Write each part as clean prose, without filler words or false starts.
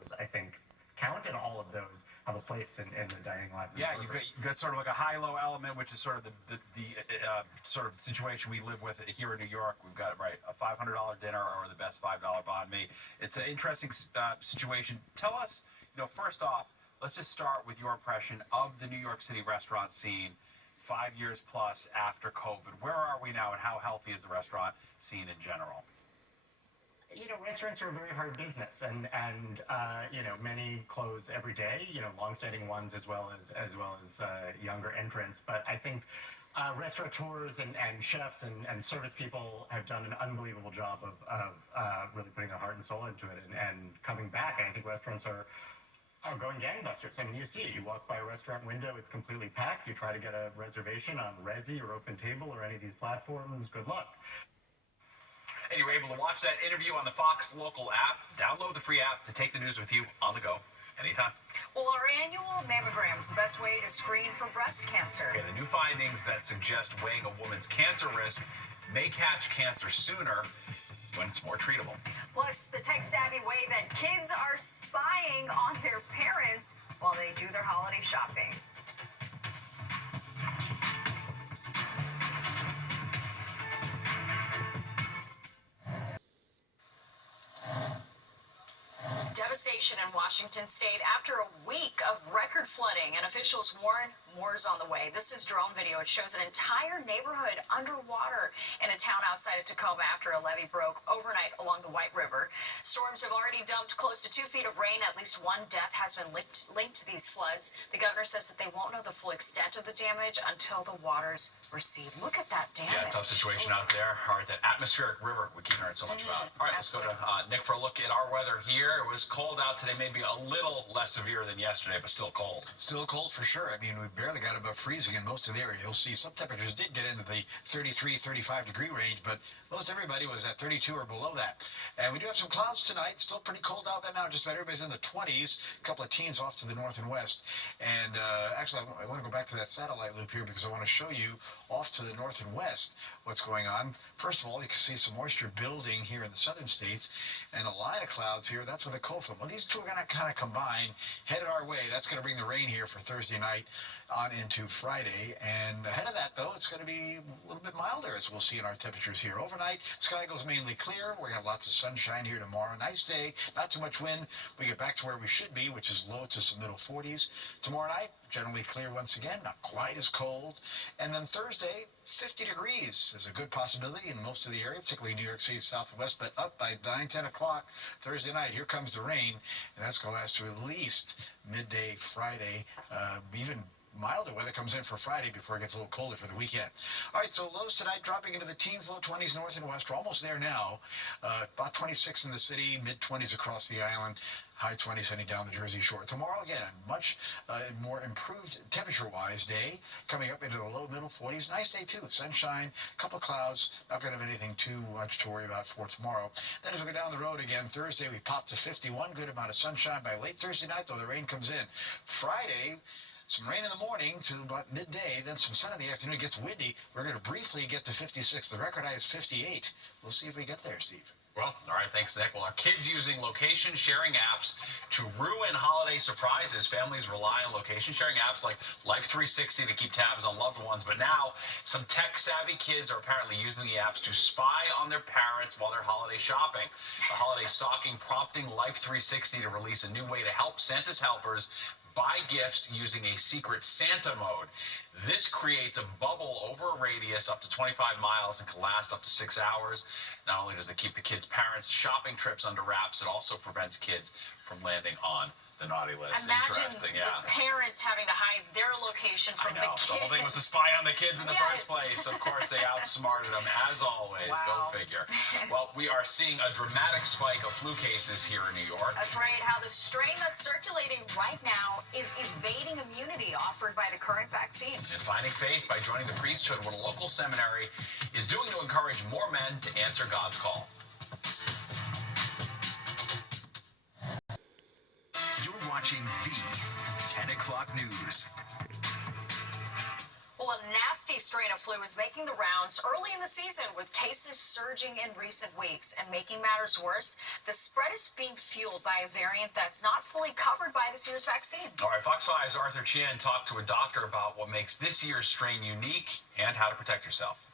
those, I think, count, and all of those have a place in the dining lives. Yeah, you've got sort of like a high-low element, which is sort of the sort of situation we live with here in New York. We've got, right, a $500 dinner or the best $5 banh mi. It's an interesting situation. Tell us, first off, let's just start with your impression of the New York City restaurant scene 5 years plus after COVID. Where are we now, and how healthy is the restaurant scene in general? Restaurants are a very hard business, and many close every day. Longstanding ones as well as younger entrants. But I think restaurateurs and chefs and service people have done an unbelievable job of really putting their heart and soul into it and coming back. And I think restaurants are going gangbusters. I mean, you see it. You walk by a restaurant window, it's completely packed. You try to get a reservation on Resy or Open Table or any of these platforms. Good luck. And you were able to watch that interview on the Fox Local app. Download the free app to take the news with you on the go anytime. Well, our annual mammogram is the best way to screen for breast cancer. Okay, the new findings that suggest weighing a woman's cancer risk may catch cancer sooner when it's more treatable. Plus, the tech-savvy way that kids are spying on their parents while they do their holiday shopping. Devastation in Washington state after a week of record flooding, and officials warn more is on the way. This is drone video. It shows an entire neighborhood underwater in a town outside of Tacoma after a levee broke overnight along the White River. Storms have already dumped close to 2 feet of rain. At least one death has been linked to these floods. The governor says that they won't know the full extent of the damage until the waters recede. Look at that damage. Yeah, tough situation out there. All right, that atmospheric river we keep hearing so much about. All right, Absolutely. Let's go to Nick for a look at our weather here. It was cold out today, maybe a little less severe than yesterday, but still cold. Still cold for sure. I mean, we barely got above freezing in most of the area. You'll see some temperatures did get into the 33, 35 degree range, but most everybody was at 32 or below that. And we do have some clouds tonight. Still pretty cold out there now. Just about everybody's in the 20s. A couple of teens off to the north and west. And actually, I want to go back to that satellite loop here because I want to show you off to the north and west what's going on. First of all, you can see some moisture building here in the southern states and a line of clouds here. That's where the cold front. Well, these two are going to kind of combine, headed our way. That's going to bring the rain here for Thursday night on into Friday. And ahead of that, though, it's going to be a little bit milder, as we'll see in our temperatures here. Overnight, sky goes mainly clear. We're going to have lots of sunshine here tomorrow. Nice day, not too much wind. We get back to where we should be, which is low to some middle 40s. Tomorrow night, generally clear once again, not quite as cold. And then Thursday, 50 degrees is a good possibility in most of the area, particularly New York City, south and west, but up by 9, 10 o'clock Thursday night, here comes the rain, and that's going to last to at least midday Friday, even milder weather comes in for Friday before it gets a little colder for the weekend. All right, so lows tonight dropping into the teens, low 20s north and west. We're almost there now. About 26 in the city, mid-20s across the island, high 20s heading down the Jersey Shore. Tomorrow, again, a much more improved temperature-wise day, coming up into the low, middle 40s. Nice day, too. Sunshine, a couple of clouds. Not going to have anything too much to worry about for tomorrow. Then as we go down the road again, Thursday, we pop to 51. Good amount of sunshine by late Thursday night, though the rain comes in. Friday, some rain in the morning to about midday, then some sun in the afternoon. It gets windy. We're going to briefly get to 56. The record high is 58. We'll see if we get there, Steve. Well, all right, thanks, Nick. Well, our kids using location-sharing apps to ruin holiday surprises. Families rely on location-sharing apps like Life 360 to keep tabs on loved ones. But now, some tech-savvy kids are apparently using the apps to spy on their parents while they're holiday shopping. The holiday stalking prompting Life 360 to release a new way to help Santa's helpers buy gifts using a secret Santa mode. This creates a bubble over a radius up to 25 miles and can last up to 6 hours. Not only does it keep the kids' parents' shopping trips under wraps, it also prevents kids from landing on the naughty list. Imagine Interesting, the yeah. parents having to hide their location from the kids. The whole thing was to spy on the kids in the Yes. first place. Of course, they outsmarted them, as always. Wow. Go figure. Well, we are seeing a dramatic spike of flu cases here in New York. That's right. How the strain that's circulating right now is evading immunity offered by the current vaccine. And finding faith by joining the priesthood, what a local seminary is doing to encourage more men to answer God's call. Watching the 10 o'clock news. Well, a nasty nasty strain of flu is making the rounds early in the season, with cases surging in recent weeks. And making matters worse, the spread is being fueled by a variant that's not fully covered by this year's vaccine. All right, Fox 5's Arthur Chien talked to a doctor about what makes this year's strain unique and how to protect yourself.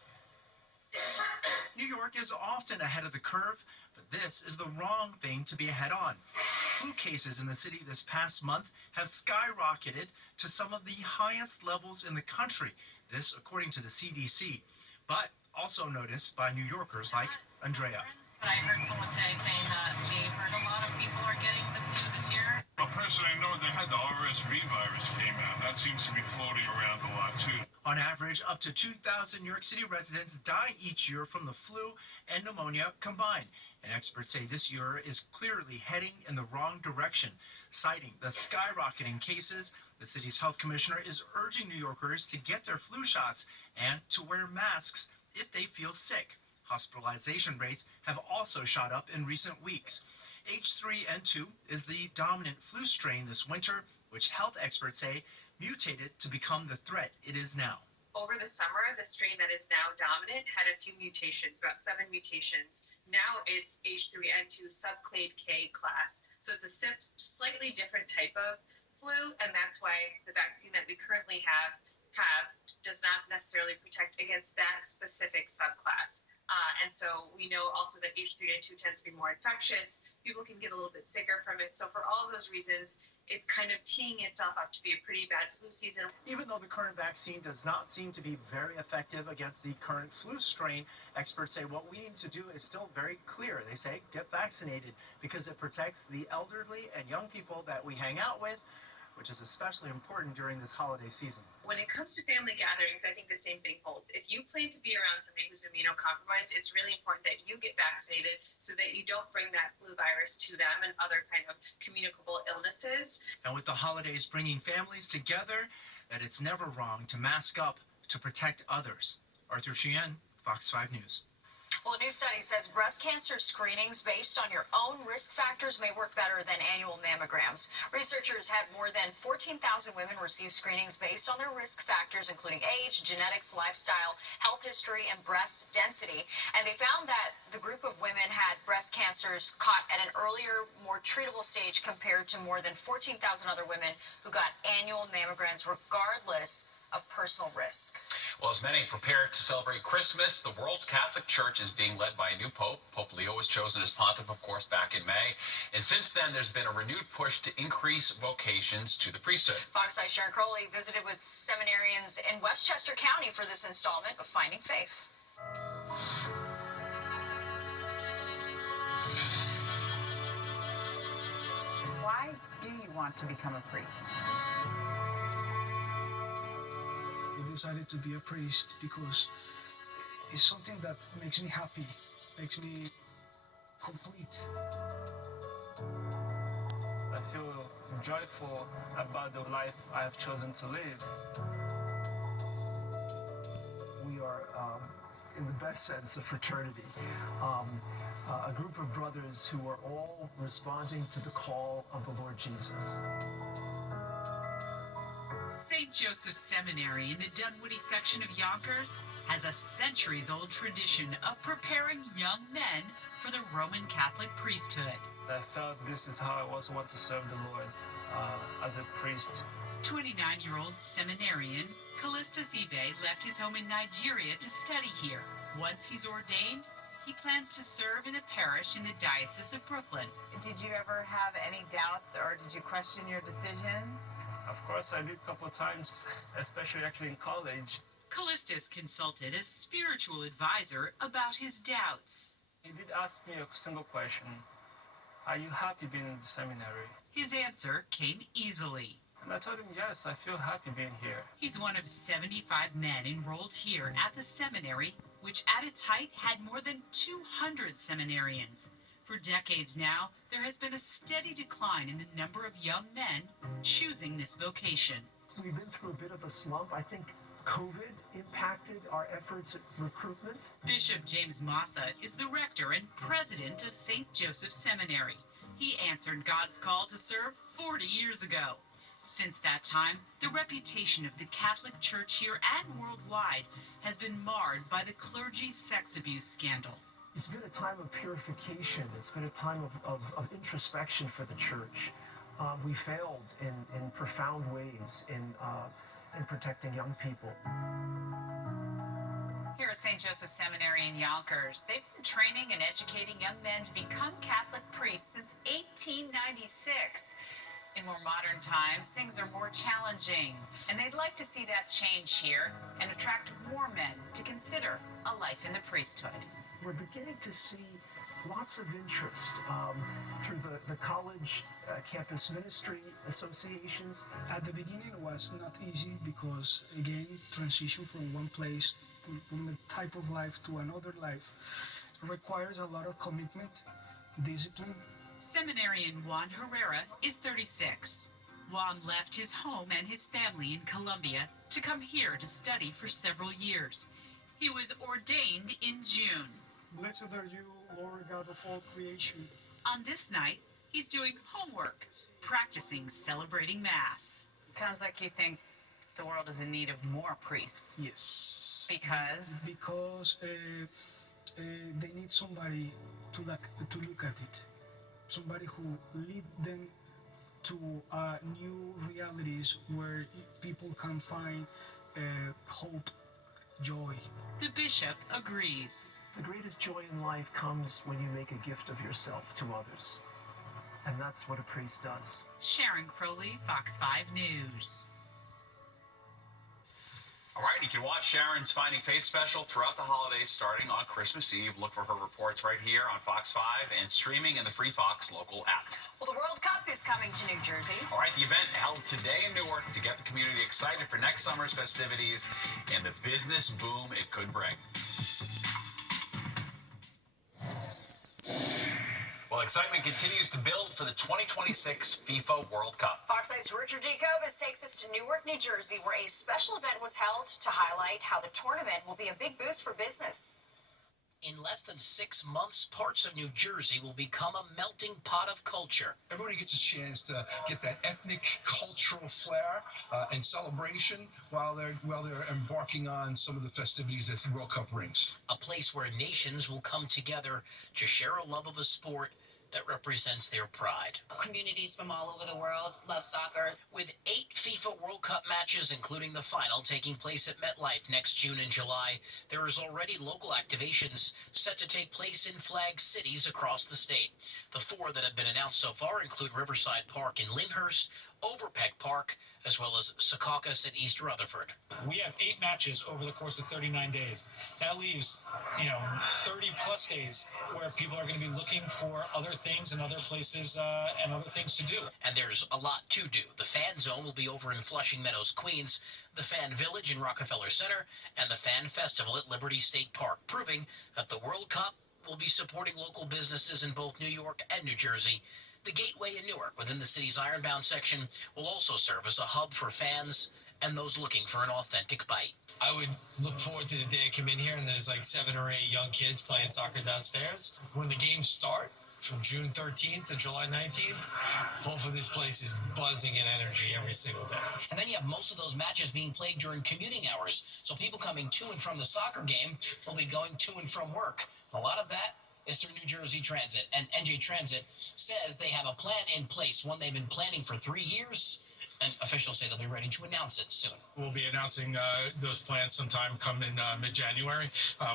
New York is often ahead of the curve, but this is the wrong thing to be ahead on. Flu cases in the city this past month have skyrocketed to some of the highest levels in the country. This according to the CDC, but also noticed by New Yorkers like Andrea. But I heard someone today saying that they heard a lot of people are getting the flu this year. Well, personally, I know they had the RSV virus came out. That seems to be floating around a lot, too. On average, up to 2,000 New York City residents die each year from the flu and pneumonia combined. And experts say this year is clearly heading in the wrong direction. Citing the skyrocketing cases, the city's health commissioner is urging New Yorkers to get their flu shots and to wear masks if they feel sick. Hospitalization rates have also shot up in recent weeks. H3N2 is the dominant flu strain this winter, which health experts say mutated to become the threat it is now. Over the summer, the strain that is now dominant had a few mutations, about 7 mutations. Now it's H3N2 subclade K class. So it's a slightly different type of flu, and that's why the vaccine that we currently have does not necessarily protect against that specific subclass. And so we know also that H3N2 tends to be more infectious. People can get a little bit sicker from it. So for all of those reasons, it's kind of teeing itself up to be a pretty bad flu season. Even though the current vaccine does not seem to be very effective against the current flu strain, experts say what we need to do is still very clear. They say get vaccinated because it protects the elderly and young people that we hang out with, which is especially important during this holiday season. When it comes to family gatherings, I think the same thing holds. If you plan to be around somebody who's immunocompromised, it's really important that you get vaccinated so that you don't bring that flu virus to them and other kind of communicable illnesses. And with the holidays bringing families together, that it's never wrong to mask up to protect others. Arthur Chien, Fox 5 News. Well, a new study says breast cancer screenings based on your own risk factors may work better than annual mammograms. Researchers had more than 14,000 women receive screenings based on their risk factors, including age, genetics, lifestyle, health history, and breast density. And they found that the group of women had breast cancers caught at an earlier, more treatable stage compared to more than 14,000 other women who got annual mammograms regardless of personal risk. Well, as many prepare to celebrate Christmas, the world's Catholic Church is being led by a new pope. Pope Leo was chosen as pontiff, of course, back in May. And since then, there's been a renewed push to increase vocations to the priesthood. Fox 5's Sharon Crowley visited with seminarians in Westchester County for this installment of Finding Faith. Why do you want to become a priest? I decided to be a priest because it's something that makes me happy, makes me complete. I feel joyful about the life I have chosen to live. We are, in the best sense, a fraternity. A group of brothers who are all responding to the call of the Lord Jesus. St. Joseph Seminary in the Dunwoody section of Yonkers has a centuries-old tradition of preparing young men for the Roman Catholic priesthood. I felt this is how I also want to serve the Lord as a priest. 29-year-old seminarian Callista Zibe left his home in Nigeria to study here. Once he's ordained, he plans to serve in a parish in the Diocese of Brooklyn. Did you ever have any doubts or did you question your decision? Of course, I did a couple of times, especially actually in college. Callistus consulted a spiritual advisor about his doubts. He did ask me a single question. Are you happy being in the seminary? His answer came easily. And I told him, yes, I feel happy being here. He's one of 75 men enrolled here at the seminary, which at its height had more than 200 seminarians. For decades now, there has been a steady decline in the number of young men choosing this vocation. We've been through a bit of a slump. I think COVID impacted our efforts at recruitment. Bishop James Massa is the rector and president of St. Joseph Seminary. He answered God's call to serve 40 years ago. Since that time, the reputation of the Catholic Church here and worldwide has been marred by the clergy sex abuse scandal. It's been a time of purification. It's been a time of introspection for the church. We failed in profound ways in protecting young people. Here at St. Joseph Seminary in Yonkers, they've been training and educating young men to become Catholic priests since 1896. In more modern times, things are more challenging, and they'd like to see that change here and attract more men to consider a life in the priesthood. We're beginning to see lots of interest through the college campus ministry associations. At the beginning it was not easy because, again, transition from one place, from the type of life to another life, requires a lot of commitment, discipline. Seminarian Juan Herrera is 36. Juan left his home and his family in Colombia to come here to study for several years. He was ordained in June. Blessed are you, Lord God of all creation. On this night, he's doing homework, practicing celebrating Mass. It sounds like you think the world is in need of more priests. Yes. Because? Because they need somebody to look at it. Somebody who lead them to new realities where people can find hope, joy. The bishop agrees. The greatest joy in life comes when you make a gift of yourself to others. And that's what a priest does. Sharon Crowley, Fox 5 News. All right, you can watch Sharon's Finding Faith special throughout the holidays starting on Christmas Eve. Look for her reports right here on Fox 5 and streaming in the free Fox local app. Well, the World Cup is coming to New Jersey. All right, the event held today in Newark to get the community excited for next summer's festivities and the business boom it could bring. Well, excitement continues to build for the 2026 FIFA World Cup. Fox 8's Richard Jacobus takes us to Newark, New Jersey, where a special event was held to highlight how the tournament will be a big boost for business. In less than 6 months, parts of New Jersey will become a melting pot of culture. Everybody gets a chance to get that ethnic, cultural flair and celebration while they're embarking on some of the festivities that the World Cup brings. A place where nations will come together to share a love of a sport that represents their pride. Communities from all over the world love soccer. With 8 FIFA World Cup matches, including the final, taking place at MetLife next June and July, there is already local activations set to take place in flag cities across the state. The 4 that have been announced so far include Riverside Park in Lyndhurst, Overpeck Park, as well as Secaucus and East Rutherford. We have 8 matches over the course of 39 days. That leaves, 30 plus days where people are going to be looking for other things and other places and other things to do. And there's a lot to do. The Fan Zone will be over in Flushing Meadows, Queens, the Fan Village in Rockefeller Center, and the Fan Festival at Liberty State Park, proving that the World Cup will be supporting local businesses in both New York and New Jersey. The Gateway in Newark, within the city's Ironbound section, will also serve as a hub for fans and those looking for an authentic bite. I would look forward to the day I come in here and there's like 7 or 8 young kids playing soccer downstairs. When the games start, from June 13th to July 19th, hopefully this place is buzzing in energy every single day. And then you have most of those matches being played during commuting hours, so people coming to and from the soccer game will be going to and from work. A lot of that is through New Jersey Transit, and NJ Transit says they have a plan in place, one they've been planning for 3 years, and officials say they'll be ready to announce it soon. We'll be announcing those plans sometime come in mid-January.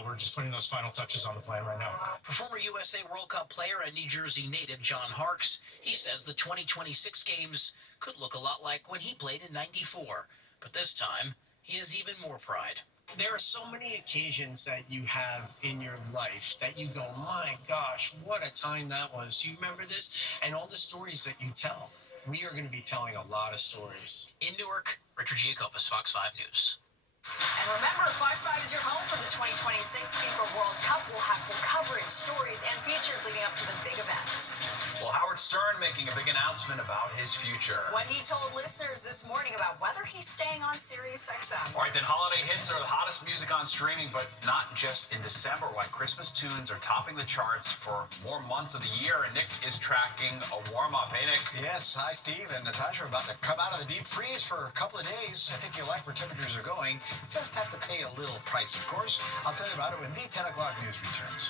We're just putting those final touches on the plan right now. For former USA World Cup player and New Jersey native John Harkes, he says the 2026 games could look a lot like when he played in '94, but this time he has even more pride. There are so many occasions that you have in your life that you go, my gosh, what a time that was. Do you remember this? And all the stories that you tell. We are going to be telling a lot of stories. In Newark, Richard Giacobas, Fox 5 News. And remember, Fox 5 is your home for the 2026 FIFA World Cup. We'll have full coverage, stories, and features leading up to the big event. Well, Howard Stern making a big announcement about his future. What he told listeners this morning about whether he's staying on Sirius XM. All right, then holiday hits are the hottest music on streaming, but not just in December. Why Christmas tunes are topping the charts for more months of the year, and Nick is tracking a warm-up. Hey, Nick. Yes, hi, Steve and Natasha. We're about to come out of the deep freeze for a couple of days. I think you'll like where temperatures are going. Just have to pay a little price, of course. I'll tell you about it when the 10 o'clock news returns.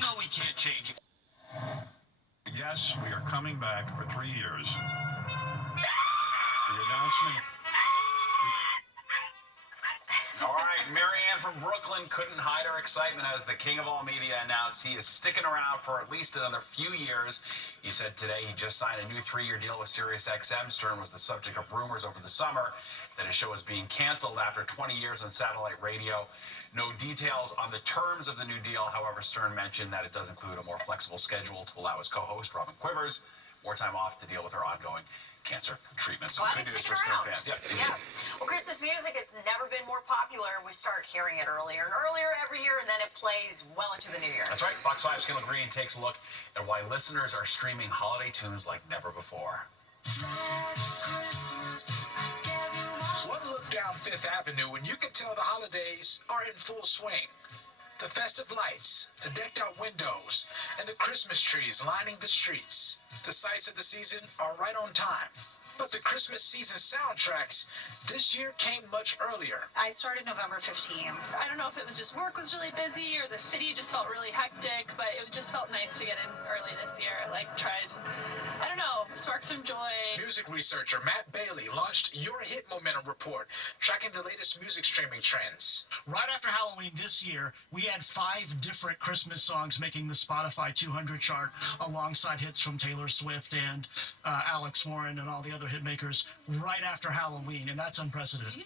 No, we can't change it. Yes, we are coming back for 3 years. The announcement... All right, Marianne from Brooklyn couldn't hide her excitement as the king of all media announced he is sticking around for at least another few years. He said today he just signed a new 3-year deal with Sirius XM. Stern was the subject of rumors over the summer that his show is being canceled after 20 years on satellite radio. No details on the terms of the new deal. However, Stern mentioned that it does include a more flexible schedule to allow his co-host, Robin Quivers, more time off to deal with her ongoing cancer treatment. So good news for Stern fans. Yeah. Well, Christmas music has never been more popular. We start hearing it earlier and earlier every year, and then it plays well into the new year. That's right. Fox 5's Kendall Green takes a look at why listeners are streaming holiday tunes like never before. One look down Fifth Avenue and you can tell the holidays are in full swing. The festive lights, the decked out windows, and the Christmas trees lining the streets. The sights of the season are right on time. But the Christmas season soundtracks this year came much earlier. I started November 15th. I don't know if it was just work was really busy or the city just felt really hectic, but it just felt nice to get in early this year. Like, try and, I don't know, spark some joy. Music researcher Matt Bailey launched Your Hit Momentum Report, tracking the latest music streaming trends. Right after Halloween this year, we had 5 different Christmas songs making the Spotify 200 chart alongside hits from Taylor Swift and Alex Warren and all the other hit makers right after Halloween, and that's unprecedented.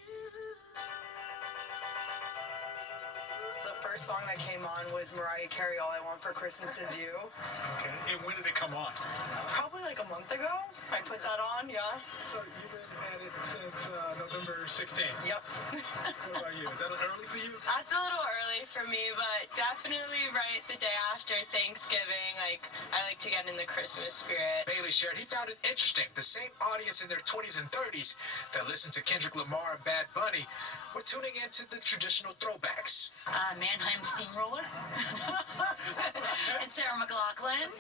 The first song that came on was Mariah Carey, All I Want for Christmas Is You. Okay, and when did it come on? Probably like a month ago. I put that on, yeah. So you've been at it since November 16th? Yep. What about you? Is that early for you? That's a little early for me, but definitely right the day after Thanksgiving. Like, I like to get in the Christmas spirit. Bailey shared he found it interesting. The same audience in their 20s and 30s that listened to Kendrick Lamar and Bad Bunny were tuning into the traditional throwbacks. Mannheim Steamroller. And Sarah McLachlan.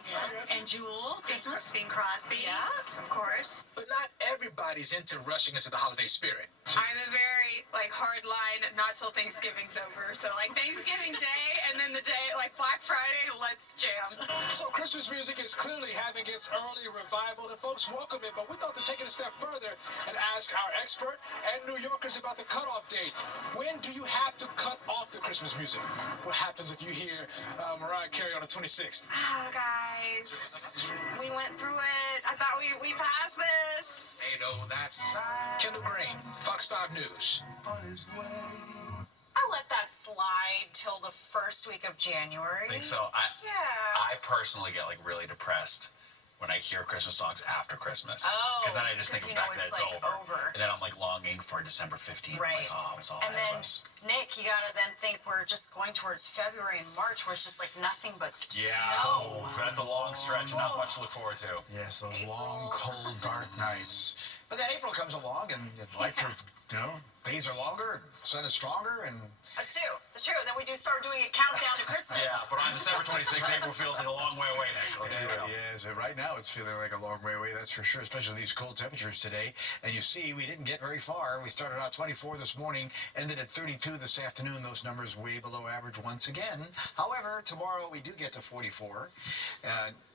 And Jewel. Christmas. Bing Crosby. Yeah, of course. But not everybody's into rushing into the holiday spirit. I'm a very, hard line, not till Thanksgiving's over. So, Thanksgiving Day, and then the day, Black Friday, let's jam. So, Christmas music is clearly having its early revival, and folks welcome it. But we thought to take it a step further and ask our expert and New Yorkers about the cutoff date. When do you have to cut off the Christmas music? What happens if you hear Mariah Carey on the 26th? Oh, guys, we went through it. I thought we passed this. They know that. Kendall Green, Fox 5 News. I let that slide till the first week of January. I think so. I personally get really depressed when I hear Christmas songs after Christmas. Oh, because then I just think back that it's it's over. And then I'm longing for December 15th. Right. Oh, it's all and ahead then, of us. Nick, you gotta then think we're just going towards February and March where it's just nothing but Yeah, snow. that's a long stretch and not much to look forward to. Yes, those long, cold, dark nights. But then April comes along and lights are, days are longer, sun is stronger, and... That's true. That's true. Then we do start doing a countdown to Christmas. Yeah, but on December 26th, April feels like a long way away, Nick. Let's be real. Yes, right now it's feeling like a long way away, that's for sure, especially these cold temperatures today. And you see, we didn't get very far. We started out 24 this morning, ended at 32 this afternoon. Those numbers way below average once again. However, tomorrow we do get to 44.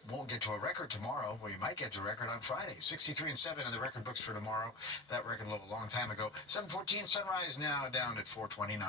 Won't get to a record tomorrow. We might get to a record on Friday. 63 and 7 in the record books for tomorrow. That record low a long time ago. 7:14 sunrise now down at 4:29.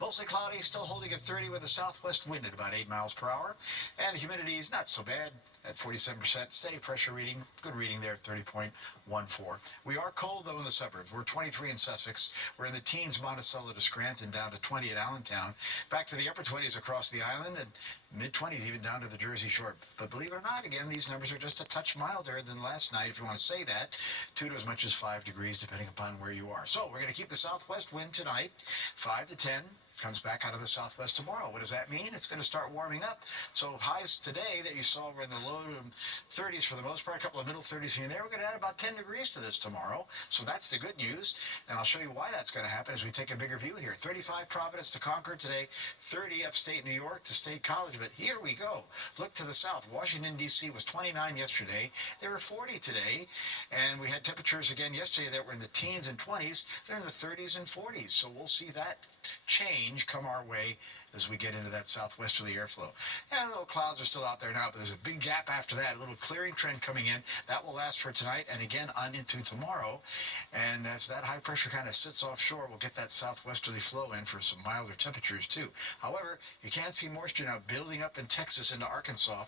Mostly cloudy, still holding at 30 with a southwest wind at about 8 miles per hour. And the humidity is not so bad at 47%. Steady pressure reading. Good reading there, 30.14. We are cold though in the suburbs. We're 23 in Sussex. We're in the teens, Monticello to Scranton, down to 20 at Allentown. Back to the upper 20s across the island and mid-20s even down to the Jersey Shore. But believe it or not, again, these numbers are just a touch milder than last night, if you want to say that. 2 to as much as 5 degrees, depending upon where you are. So we're going to keep the southwest wind tonight, 5 to 10. Comes back out of the southwest tomorrow. What does that mean? It's going to start warming up. So highs today that you saw were in the low 30s for the most part, a couple of middle 30s here and there. We're going to add about 10 degrees to this tomorrow. So that's the good news. And I'll show you why that's going to happen as we take a bigger view here. 35 Providence to Concord today, 30 upstate New York to State College. But here we go. Look to the south. Washington, D.C. was 29 yesterday. They were 40 today. And we had temperatures again yesterday that were in the teens and 20s. They're in the 30s and 40s. So we'll see that change come our way as we get into that southwesterly airflow. Yeah, little clouds are still out there now, but there's a big gap after that, a little clearing trend coming in. That will last for tonight and again on into tomorrow. And as that high pressure kind of sits offshore, we'll get that southwesterly flow in for some milder temperatures too. However, you can see moisture now building up in Texas into Arkansas.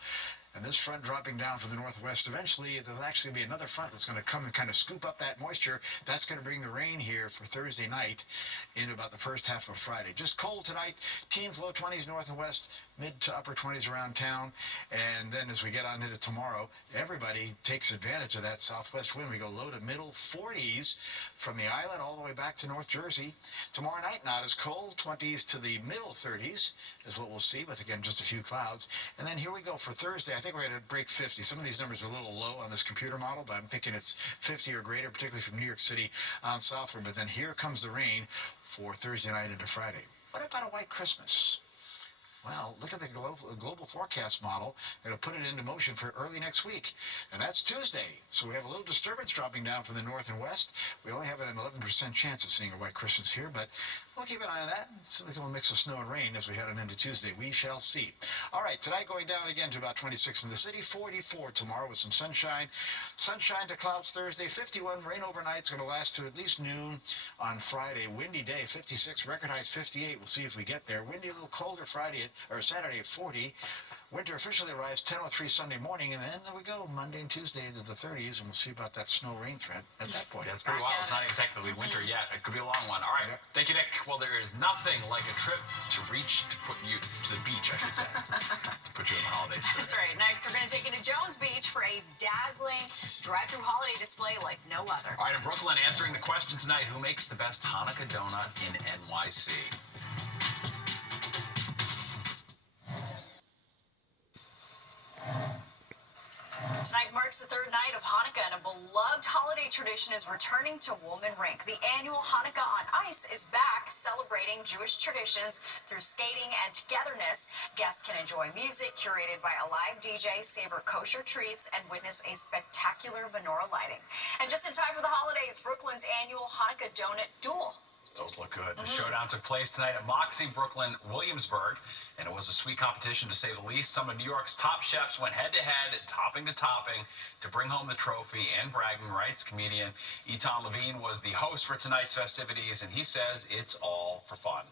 And this front dropping down from the northwest, eventually there'll actually be another front that's going to come and kind of scoop up that moisture. That's going to bring the rain here for Thursday night into about the first half of Friday. Just cold tonight, teens, low 20s north and west, mid to upper 20s around town. And then as we get on into tomorrow, everybody takes advantage of that southwest wind. We go low to middle 40s from the island all the way back to North Jersey. Tomorrow night, not as cold, 20s to the middle 30s is what we'll see, with again just a few clouds. And then here we go for Thursday. I think we're going to break 50. Some of these numbers are a little low on this computer model, but I'm thinking it's 50 or greater, particularly from New York City on southward. But then here comes the rain for Thursday night into Friday. What about a white Christmas? Well, look at the global forecast model. They're going to put it into motion for early next week. And that's Tuesday. So we have a little disturbance dropping down from the north and west. We only have an 11% chance of seeing a white Christmas here, but we'll keep an eye on that. It's a mix of snow and rain as we head on into Tuesday. We shall see. All right, tonight going down again to about 26 in the city, 44 tomorrow with some sunshine. Sunshine to clouds Thursday, 51. Rain overnight. It's going to last to at least noon on Friday. Windy day, 56. Record highs 58. We'll see if we get there. Windy, a little colder Friday or Saturday at 40. Winter officially arrives 10:03 Sunday morning, and then there we go, Monday and Tuesday into the 30s, and we'll see about that snow rain threat at that point. Yeah, it's pretty wild. It's not even technically winter yet. It could be a long one. All right. Yep. Thank you, Nick. Well, there is nothing like a trip to put you to the beach, I should say. Put you in the holiday spirit. That's right. Next, we're going to take you to Jones Beach for a dazzling drive-through holiday display like no other. All right, in Brooklyn, answering the question tonight, who makes the best Hanukkah donut in NYC? Tonight marks the third night of Hanukkah, and a beloved holiday tradition is returning to Woolman Rink. The annual Hanukkah on Ice is back, celebrating Jewish traditions through skating and togetherness. Guests can enjoy music curated by a live DJ, savor kosher treats, and witness a spectacular menorah lighting. And just in time for the holidays, Brooklyn's annual Hanukkah Donut Duel. Those look good. The showdown took place tonight at Moxie Brooklyn Williamsburg, and it was a sweet competition to say the least. Some of New York's top chefs went head-to-head, topping to topping, to bring home the trophy and bragging rights. Comedian Eitan Levine was the host for tonight's festivities, and he says it's all for fun.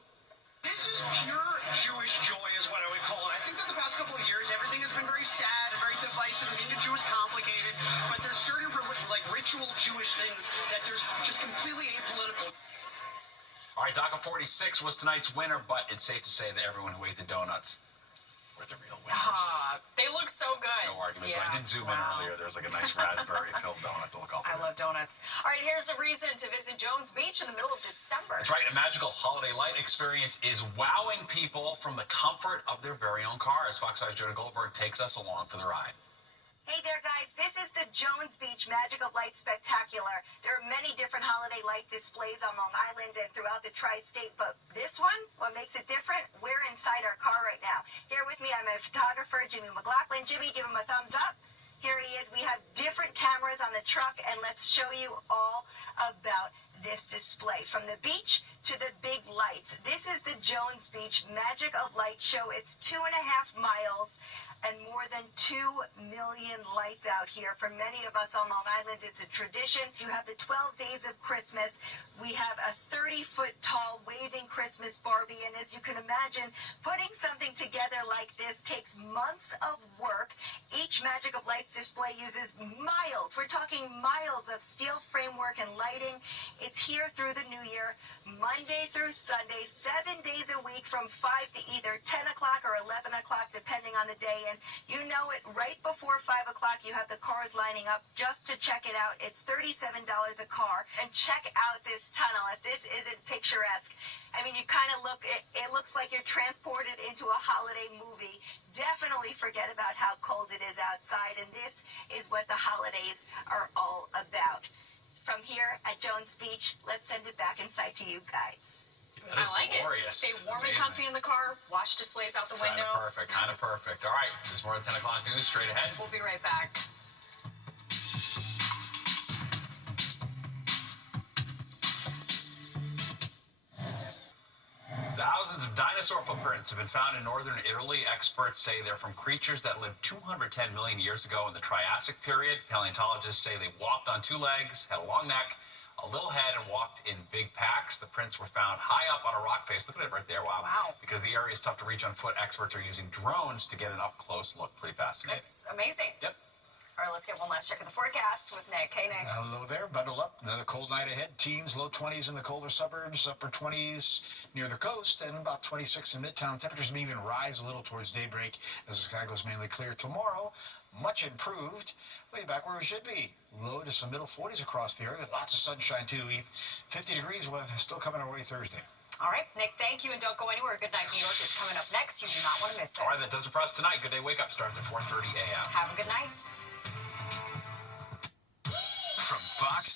This is pure Jewish joy is what I would call it. I think that the past couple of years, everything has been very sad and very divisive, and being a Jew is complicated, but there's certain ritual Jewish things that there's just completely apolitical. All right, DACA 46 was tonight's winner, but it's safe to say that everyone who ate the donuts were the real winners. They look so good. No arguments. Yeah. I did zoom in earlier. There's like a nice raspberry-filled donut to look off. I love donuts. All right, here's a reason to visit Jones Beach in the middle of December. That's right. A magical holiday light experience is wowing people from the comfort of their very own cars. Fox 5's Jody Goldberg takes us along for the ride. Hey there, guys. This is the Jones Beach Magic of Light Spectacular. There are many different holiday light displays on Long Island and throughout the tri-state, but this one, what makes it different? We're inside our car right now. Here with me, I'm a photographer, Jimmy McLaughlin. Jimmy, give him a thumbs up. Here he is. We have different cameras on the truck, and let's show you all about this display. From the beach to the big lights. This is the Jones Beach Magic of Light show. It's 2.5 miles and more than 2 million lights out here. For many of us on Long Island, it's a tradition. You have the 12 days of Christmas. We have a 30-foot tall waving Christmas Barbie, and as you can imagine, putting something together like this takes months of work. Each Magic of Lights display uses miles, we're talking miles of steel framework and lighting. It's here through the new year, Monday through Sunday, 7 days a week from 5 to either 10 o'clock or 11 o'clock, depending on the day. And you know it, right before 5 o'clock, you have the cars lining up just to check it out. It's $37 a car. And check out this tunnel. If this isn't picturesque, I mean, you kind of look, it looks like you're transported into a holiday movie. Definitely forget about how cold it is outside. And this is what the holidays are all about. From here at Jones Beach, let's send it back inside to you guys. That is I like glorious. it. Stay warm and comfy in the car. Watch displays out the window. Kind of perfect. All right, there's more at 10 o'clock news straight ahead. We'll be right back. Thousands of dinosaur footprints have been found in northern Italy. Experts say they're from creatures that lived 210 million years ago in the Triassic period. Paleontologists say they walked on two legs, had a long neck, a little head, and walked in big packs. The prints were found high up on a rock face. Look at it right there. Wow. Because the area is tough to reach on foot, experts are using drones to get an up-close look. Pretty fascinating. It's amazing. Yep. All right, let's get one last check of the forecast with Nick. Hey, Nick. Hello there. Bundle up. Another cold night ahead. Teens, low 20s in the colder suburbs, upper 20s near the coast, and about 26 in Midtown. Temperatures may even rise a little towards daybreak as the sky goes mainly clear. Tomorrow, much improved. Way back where we should be. Low to some middle 40s across the area with lots of sunshine, too. 50 degrees still coming our way Thursday. All right, Nick, thank you, and don't go anywhere. Good Night New York is coming up next. You do not want to miss it. All right, that does it for us tonight. Good Day Wake Up starts at 4:30 a.m. Have a good night. From Fox